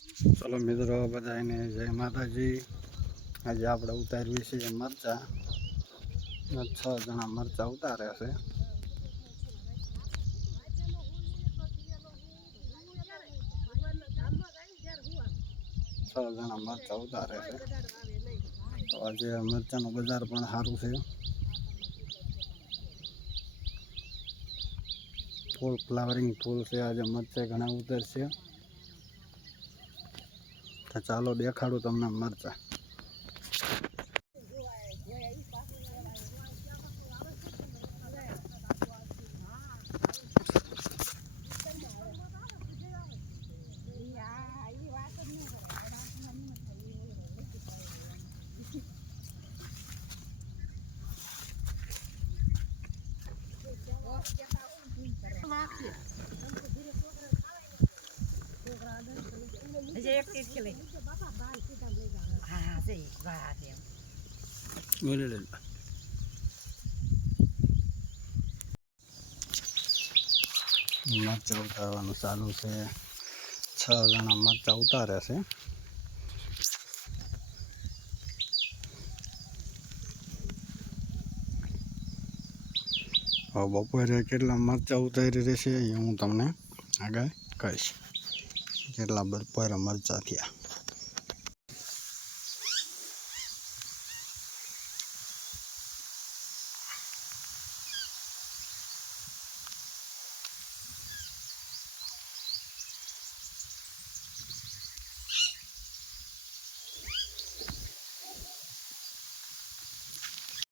चलो मित्रों बधाने जय माताजी। आज आप उतारवी छे मरचा। 6 जणा मरचा उतारे छे। 6 जणा मरचा उतारे छे। तो आज मरचा नो बजार पण सारू छे। फूल फ्लावरिंग फूल से आज मरचा घणा उतरशे। तो चालो देखाड़ू तमने मरचा। मरचा उतारवानुं चालू छे। 6 जणा मरचा उतारे छे। बपोरे केटला मरचा उतारी रहेशे ए हूँ तमने आगे कहीश। केटला बपोरे मरचा थया।